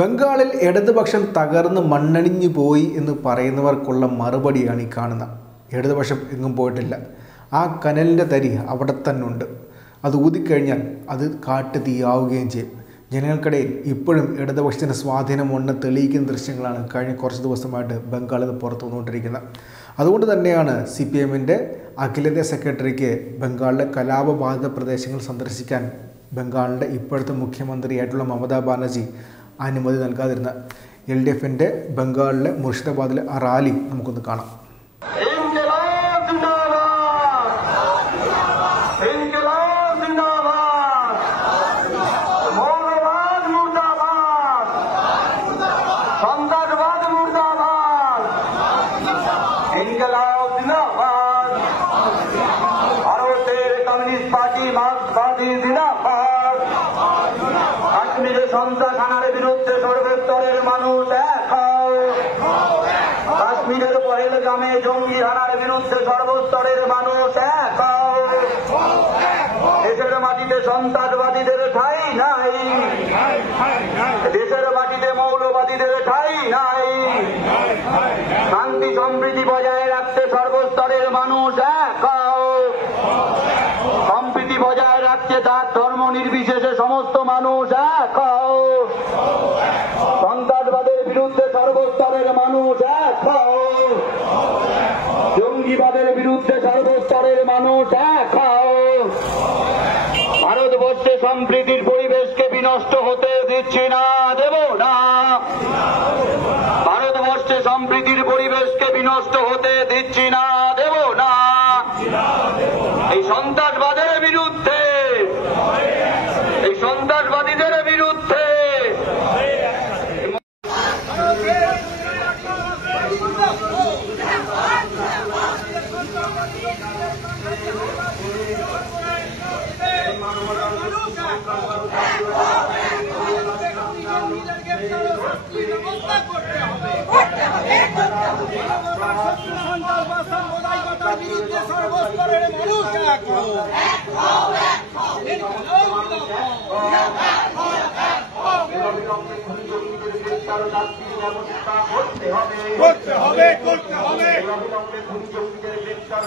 ബംഗാളിൽ ഇടതുപക്ഷം തകർന്ന് മണ്ണണിഞ്ഞു പോയി എന്ന് പറയുന്നവർക്കുള്ള മറുപടിയാണ് ഈ കാണുന്നത്. ഇടതുപക്ഷം എങ്ങും പോയിട്ടില്ല. ആ കനലിൻ്റെ തരി അവിടെ തന്നെ ഉണ്ട്. അത് ഊതിക്കഴിഞ്ഞാൽ അത് കാട്ട് തീയാവുകയും ചെയ്യും. ജനങ്ങൾക്കിടയിൽ ഇപ്പോഴും ഇടതുപക്ഷത്തിന് സ്വാധീനമുണ്ടെന്ന് തെളിയിക്കുന്ന ദൃശ്യങ്ങളാണ് കഴിഞ്ഞ കുറച്ച് ദിവസമായിട്ട് ബംഗാളിൽ നിന്ന് പുറത്തു വന്നുകൊണ്ടിരിക്കുന്നത്. അതുകൊണ്ട് തന്നെയാണ് CPMൻ്റെ അഖിലേന്ത്യാ സെക്രട്ടറിക്ക് ബംഗാളിലെ കലാപബാധിത പ്രദേശങ്ങൾ സന്ദർശിക്കാൻ ബംഗാളിൻ്റെ ഇപ്പോഴത്തെ മുഖ്യമന്ത്രിയായിട്ടുള്ള മമതാ ബാനർജി അനുമതി നൽകാതിരുന്ന. LDFൻ്റെ ബംഗാളിലെ മുർഷിദാബാദിലെ ആ റാലി നമുക്കൊന്ന് കാണാം. সন্ত্রাসের বিরুদ্ধে সর্বস্তরের মানুষ এক হও। কাশ্মীরের পহেলগামে জঙ্গি হানার বিরুদ্ধে সর্বস্তরের মানুষ এক হও। দেশের মাটিতে সন্ত্রাসবাদীদের ঠাঁই নাই, দেশের মাটিতে মৌলবাদীদের ঠাঁই নাই। শান্তি সম্প্রীতি বজায় রাখতে সর্বস্তরের মানুষ এক হও। সম্প্রীতি বজায় রাখতে তার ধর্ম নির্বিশেষে সমস্ত মানুষ এক হও। সন্ত্রাসবাদের বিরুদ্ধে সর্বস্তরের মানুষ এক হও। জঙ্গিবাদের বিরুদ্ধে সর্বস্তরের মানুষ এক হও। ভারতবর্ষে সম্প্রীতির পরিবেশকে বিনষ্ট হতে দিচ্ছি না, দেব না। ভারতবর্ষে সম্প্রীতির পরিবেশকে বিনষ্ট হতে দিচ্ছি না, দেব না। এই সন্ত্রাসবাদের বিরুদ্ধে, এই সন্ত্রাসবাদীদের বিরুদ্ধে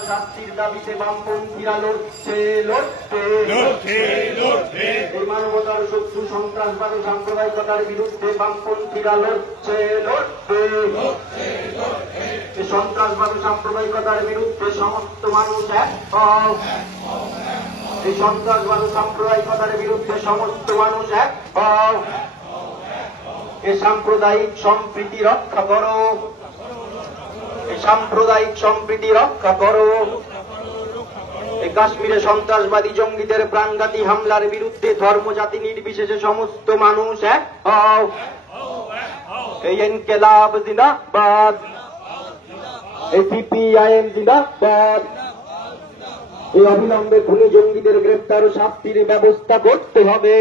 শাস্তির দাবিতে বামপন্থীরা লড়ছে, লড়ছে, মানবতার শত্রু সন্ত্রাসবাদ ও সাম্প্রদায়িকতার বিরুদ্ধে বামপন্থীরা লড়ছে, লড়ছে। সন্ত্রাসবাদ ও সাম্প্রদায়িকতার বিরুদ্ধে সমস্ত মানুষ এক হও। এই সন্ত্রাসবাদ ও সাম্প্রদায়িকতার বিরুদ্ধে সমস্ত মানুষ এক হও। এই সাম্প্রদায়িক সম্প্রীতি রক্ষা করো, এই সাম্প্রদায়িক সম্প্রীতি রক্ষা করো। এই কাশ্মীরে সন্ত্রাসবাদী জঙ্গিদের প্রাণঘাতী হামলার বিরুদ্ধে ধর্ম জাতি নির্বিশেষে সমস্ত মানুষ এক হও। এই ইনকিলাব জিন্দাবাদ, এই CPIM জিন্দাবাদ। এই অবিলম্বে খুনি জঙ্গিদের গ্রেপ্তার ও শাস্তির ব্যবস্থা করতে হবে।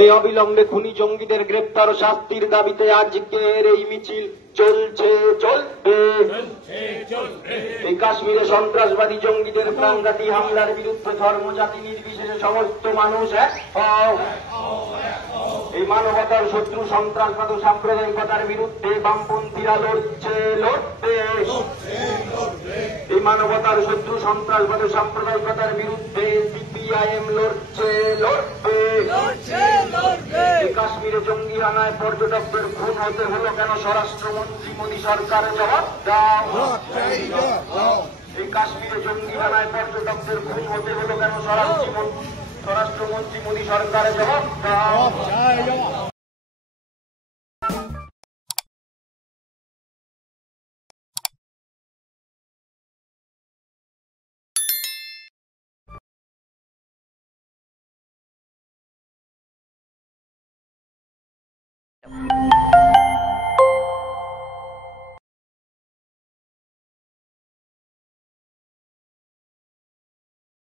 এই অবিলম্বে খুনি জঙ্গিদের গ্রেপ্তার ও শাস্তির দাবিতে আজকের এই মিছিল চলছে, চলবে। এই কাশ্মীরে সন্ত্রাসবাদী জঙ্গিদের প্রাণঘাতী হামলার বিরুদ্ধে ধর্ম জাতি নির্বিশেষে সমস্ত মানুষ এক হও। এই মানবতার শত্রু সন্ত্রাসবাদ ও সাম্প্রদায়িকতার বিরুদ্ধে বামপন্থীরা লড়ছে, লড়বে। এই মানবতার শত্রু সন্ত্রাসবাদ ও সাম্প্রদায়িকতার বিরুদ্ধে CPIM লড়ছে, লড়বে। এই কাশ্মীরে জঙ্গি হানায় পর্যটকদের খুন হতে হলো কেন? স্বরাষ্ট্রমন্ত্রী মোদী সরকার জবাব দাও। এই কাশ্মীরে জঙ্গি হানায় পর্যটকদের খুন হতে হলো কেন? স্বরাষ্ট্রমন্ত্রী মোদী সরকার জবাব দাও। you